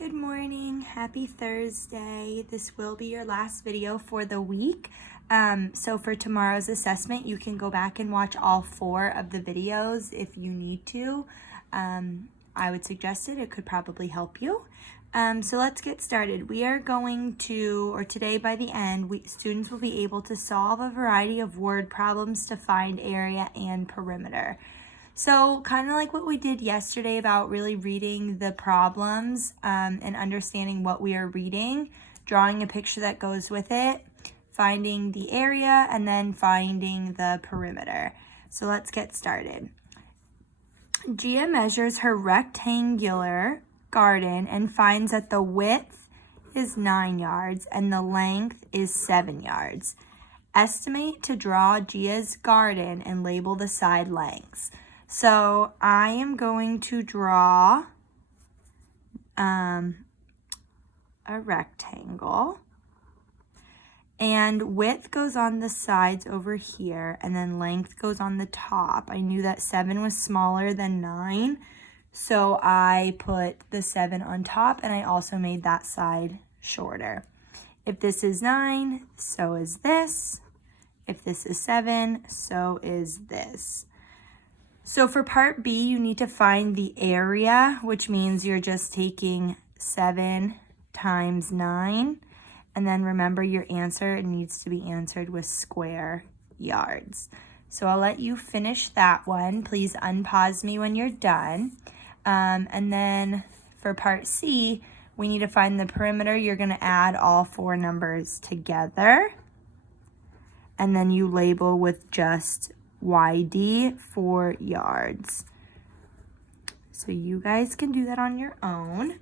Good morning, happy Thursday. This will be your last video for the week. So for tomorrow's assessment, you can go back and watch all 4 of the videos if you need to. I would suggest it, it could probably help you. So let's get started. We are going to, or today by the end, students will be able to solve a variety of word problems to find area and perimeter. So kind of like what we did yesterday about really reading the problems and understanding what we are reading, drawing a picture that goes with it, finding the area, and then finding the perimeter. So let's get started. Gia measures her rectangular garden and finds that the width is 9 yards and the length is 7 yards. Estimate to draw Gia's garden and label the side lengths. So I am going to draw a rectangle, and width goes on the sides over here, and then length goes on the top. I knew that 7 was smaller than 9, so I put the 7 on top, and I also made that side shorter. If this is 9, so is this. If this is 7, so is this. So for part B, you need to find the area, which means you're just taking 7 times 9. And then remember your answer, it needs to be answered with square yards. So I'll let you finish that one. Please unpause me when you're done. And then for part C, we need to find the perimeter. You're going to add all 4 numbers together. And then you label with just YD 4 yards. So you guys can do that on your own.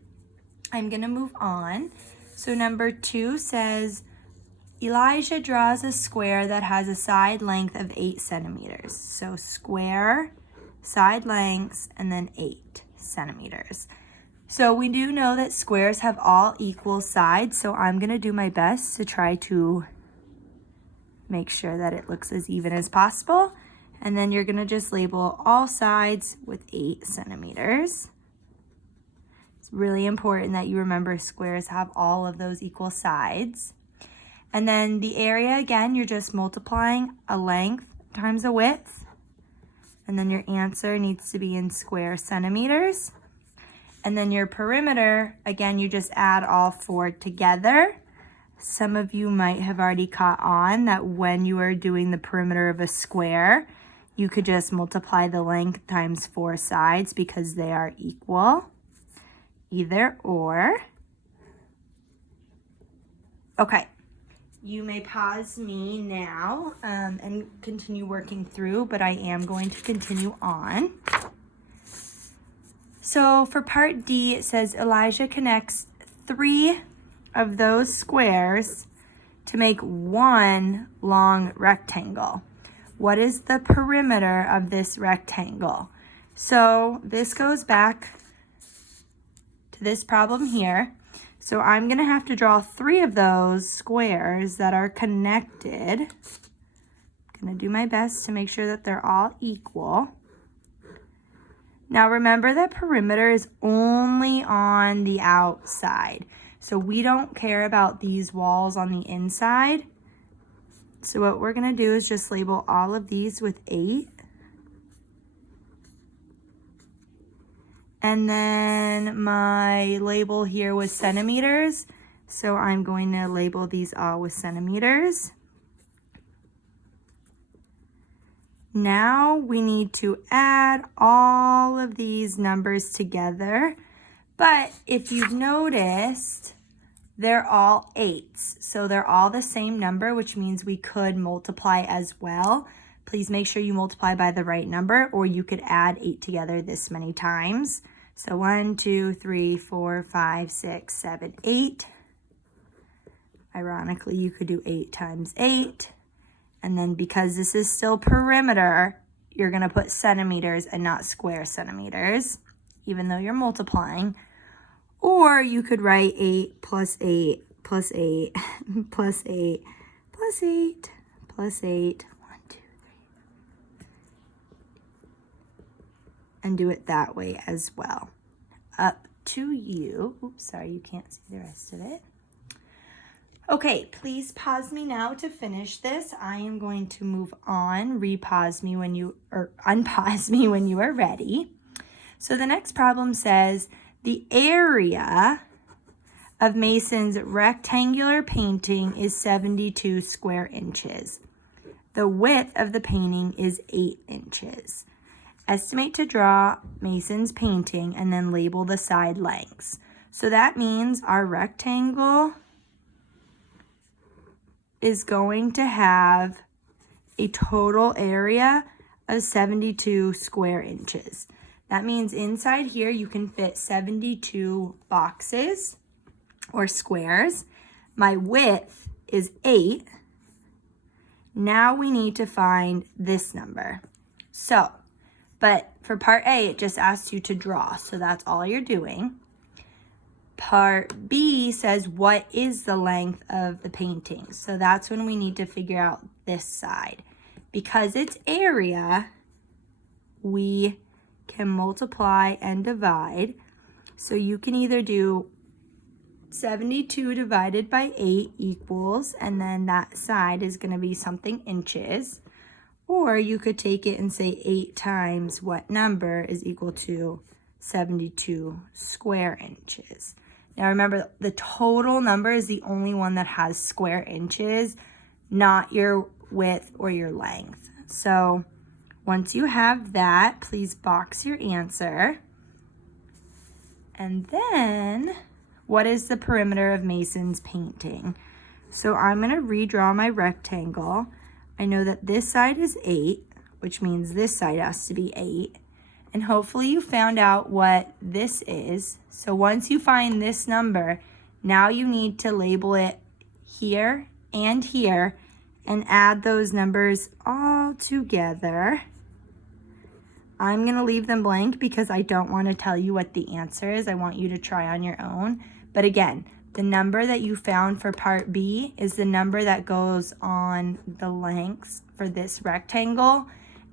I'm going to move on. So number 2 says, Elijah draws a square that has a side length of 8 centimeters. So square, side lengths, and then 8 centimeters. So we do know that squares have all equal sides, so I'm going to do my best to try to make sure that it looks as even as possible. And then you're going to just label all sides with 8 centimeters. It's really important that you remember squares have all of those equal sides. And then the area, again, you're just multiplying a length times a width. And then your answer needs to be in square centimeters. And then your perimeter, again, you just add all 4 together. Some of you might have already caught on that when you are doing the perimeter of a square, you could just multiply the length times 4 sides because they are equal. Either or. Okay, you may pause me now and continue working through, but I am going to continue on. So for part D, it says Elijah connects 3 of those squares to make 1 long rectangle. What is the perimeter of this rectangle? So this goes back to this problem here. So I'm going to have to draw 3 of those squares that are connected. I'm going to do my best to make sure that they're all equal. Now remember that perimeter is only on the outside. So we don't care about these walls on the inside. So what we're going to do is just label all of these with 8. And then my label here was centimeters. So I'm going to label these all with centimeters. Now we need to add all of these numbers together. But if you've noticed, they're all 8s, so they're all the same number, which means we could multiply as well. Please make sure you multiply by the right number, or you could add 8 together this many times. So 1, 2, 3, 4, 5, 6, 7, 8. Ironically, you could do 8 times 8. And then because this is still perimeter, you're going to put centimeters and not square centimeters, even though you're multiplying. Or you could write 8 plus 8 plus 8 plus 8 plus 8 plus 8. 1, 2, 3. And do it that way as well. Up to you. Oops, sorry, you can't see the rest of it. Okay, please pause me now to finish this. I am going to move on. Repause me when you, or unpause me when you are ready. So the next problem says the area of Mason's rectangular painting is 72 square inches. The width of the painting is 8 inches. Estimate to draw Mason's painting and then label the side lengths. So that means our rectangle is going to have a total area of 72 square inches. That means inside here you can fit 72 boxes or squares. My width is 8. Now we need to find this number. So, but for part A, it just asks you to draw, so that's all you're doing. Part B says, what is the length of the painting? So that's when we need to figure out this side. Because it's area, we can multiply and divide. So you can either do 72 divided by 8 equals, and then that side is going to be something inches. Or you could take it and say 8 times what number is equal to 72 square inches. Now remember, the total number is the only one that has square inches, not your width or your length. So once you have that, please box your answer. And then, what is the perimeter of Mason's painting? So I'm going to redraw my rectangle. I know that this side is 8, which means this side has to be 8. And hopefully you found out what this is. So once you find this number, now you need to label it here and here and add those numbers all together. I'm going to leave them blank because I don't want to tell you what the answer is. I want you to try on your own. But again, the number that you found for part B is the number that goes on the lengths for this rectangle.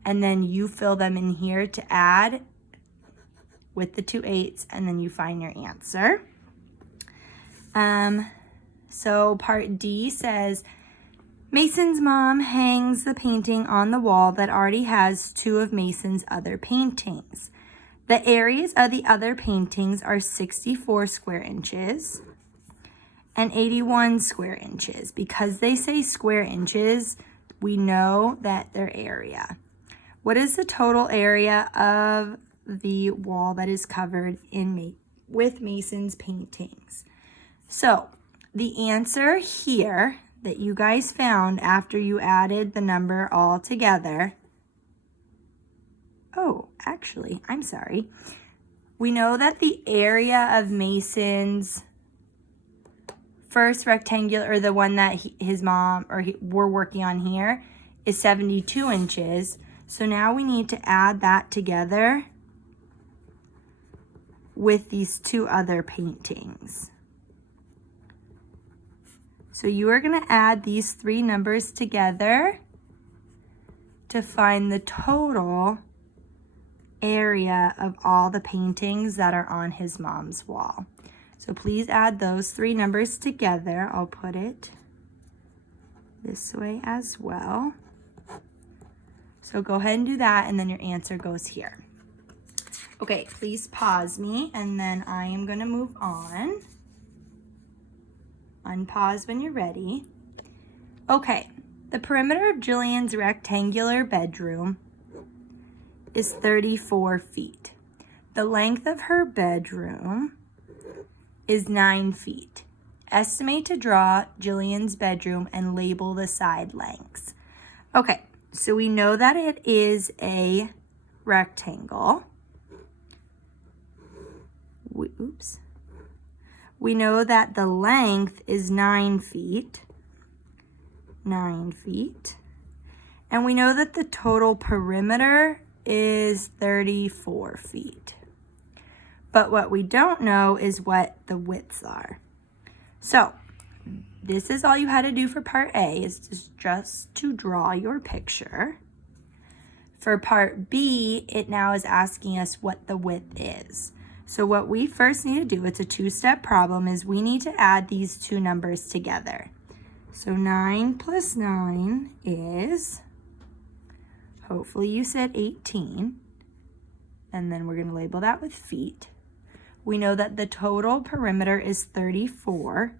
And then you fill them in here to add with the 2 8s, and then you find your answer. So part D says, Mason's mom hangs the painting on the wall that already has 2 of Mason's other paintings. The areas of the other paintings are 64 square inches and 81 square inches. Because they say square inches, we know that their area. What is the total area of the wall that is covered with Mason's paintings? So the answer here that you guys found after you added the number all together, oh, actually, I'm sorry. We know that the area of Mason's first rectangular, or the one that his mom we're working on here, is 72 inches. So now we need to add that together with these 2 other paintings. So you are going to add these 3 numbers together to find the total area of all the paintings that are on his mom's wall. So please add those 3 numbers together. I'll put it this way as well. So go ahead and do that, and then your answer goes here. Okay, please pause me, and then I am going to move on. Unpause when you're ready. Okay, the perimeter of Jillian's rectangular bedroom is 34 feet. The length of her bedroom is 9 feet. Estimate to draw Jillian's bedroom and label the side lengths. Okay, so we know that it is a rectangle. We know that the length is 9 feet. 9 feet. And we know that the total perimeter is 34 feet. But what we don't know is what the widths are. So this is all you had to do for part A, is just to draw your picture. For part B, it now is asking us what the width is. So what we first need to do, it's a two-step problem, is we need to add these two numbers together. So 9 plus 9 is, hopefully you said 18. And then we're going to label that with feet. We know that the total perimeter is 34.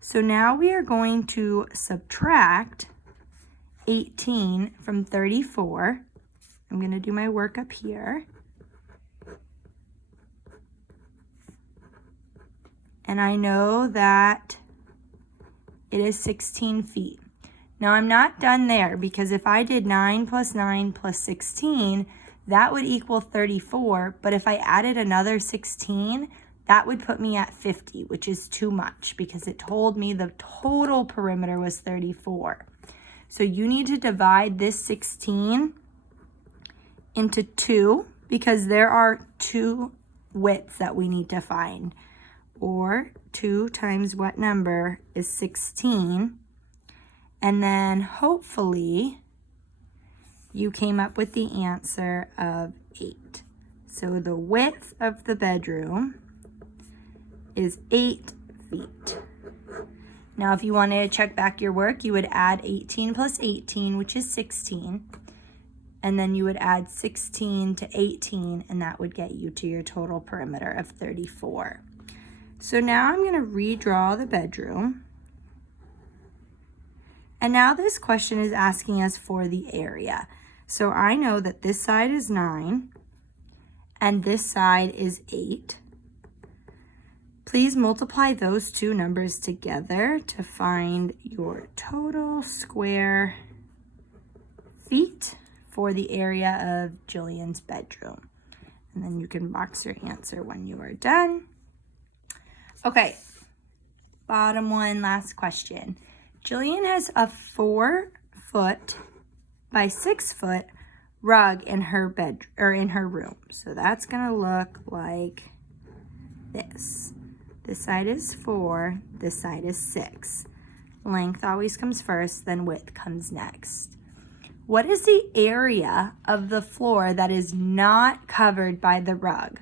So now we are going to subtract 18 from 34. I'm going to do my work up here. And I know that it is 16 feet. Now I'm not done there, because if I did 9 plus 9 plus 16, that would equal 34. But if I added another 16, that would put me at 50, which is too much because it told me the total perimeter was 34. So you need to divide this 16 into 2, because there are 2 widths that we need to find. Or 2 times what number is 16. And then hopefully you came up with the answer of 8. So the width of the bedroom is 8 feet. Now, if you wanted to check back your work, you would add 18 plus 18, which is 16. And then you would add 16 to 18, and that would get you to your total perimeter of 34. So now I'm going to redraw the bedroom. And now this question is asking us for the area. So I know that this side is 9 and this side is 8. Please multiply those two numbers together to find your total square feet for the area of Jillian's bedroom. And then you can box your answer when you are done. Okay, bottom one, last question. Jillian has a 4-foot by 6-foot rug in her bed or in her room. So that's gonna look like this. This side is 4, this side is 6. Length always comes first, then width comes next. What is the area of the floor that is not covered by the rug?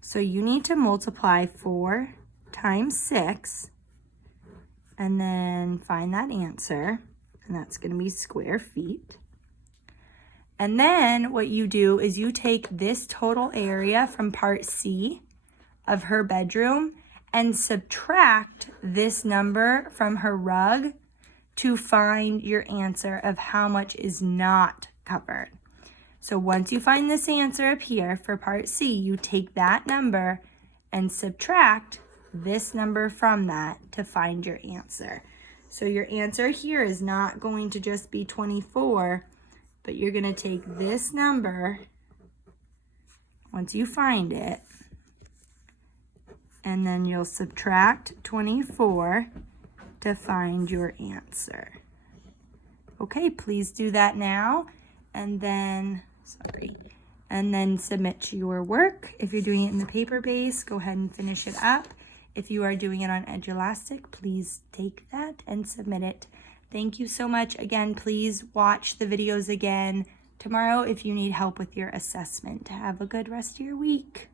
So you need to multiply 4 times 6 and then find that answer, and that's going to be square feet. And then what you do is you take this total area from part C of her bedroom and subtract this number from her rug to find your answer of how much is not covered. So once you find this answer up here for part C, you take that number and subtract this number from that to find your answer. So your answer here is not going to just be 24, but you're going to take this number once you find it, and then you'll subtract 24 to find your answer. Okay, please do that now, and then, and then submit your work. If you're doing it in the paper base, go ahead and finish it up. If you are doing it on Edulastic, please take that and submit it. Thank you so much. Again, please watch the videos again tomorrow if you need help with your assessment. Have a good rest of your week.